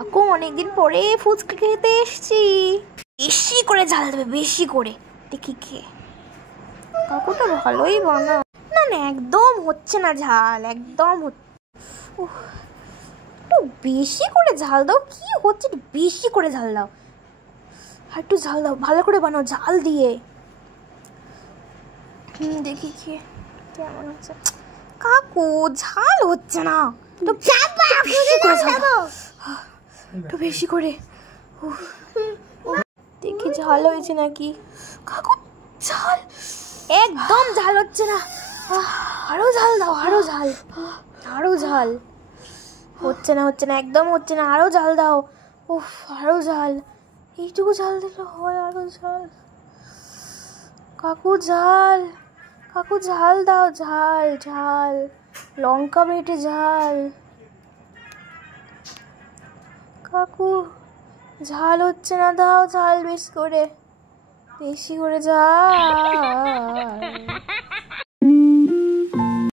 কাকু অনেকদিন পরে ফুচকা খেতে এসছি। বেশি করে ঝাল দেবে, বেশি করে। দেখি খেয়ে। কাকু তো ভালোই বানাও। না না, একদম হচ্ছে না ঝাল, একদম একটু বেশি করে ঝাল দাও। কি হচ্ছে, একটু বেশি করে ঝাল দাও। আর একটু ঝাল দাও, ভালো করে বানাও ঝাল দিয়ে। দেখি খেয়ে কেমন হচ্ছে। কাকু ঝাল হচ্ছে না, একটু বেশি করে ঝাল দাও, একটু বেশি করে। দেখি ঝাল হয়েছে নাকি। কাকু ঝাল একদম ঝাল হচ্ছে না, আরো ঝাল দাও, আরো ঝাল, আরো ঝাল। হচ্ছে না, হচ্ছে না, একদম হচ্ছে না, আরো ঝাল দাও। উফ, আরো ঝাল। এইটুকু ঝাল দিলে হয়, আরো ঝাল। কাকু ঝাল, কাকু ঝাল দাও, ঝাল ঝাল, লঙ্কা বেটে ঝাল। কাকু ঝাল হচ্ছে না, দাও ঝাল বেশি করে, বেশি করে ঝাল।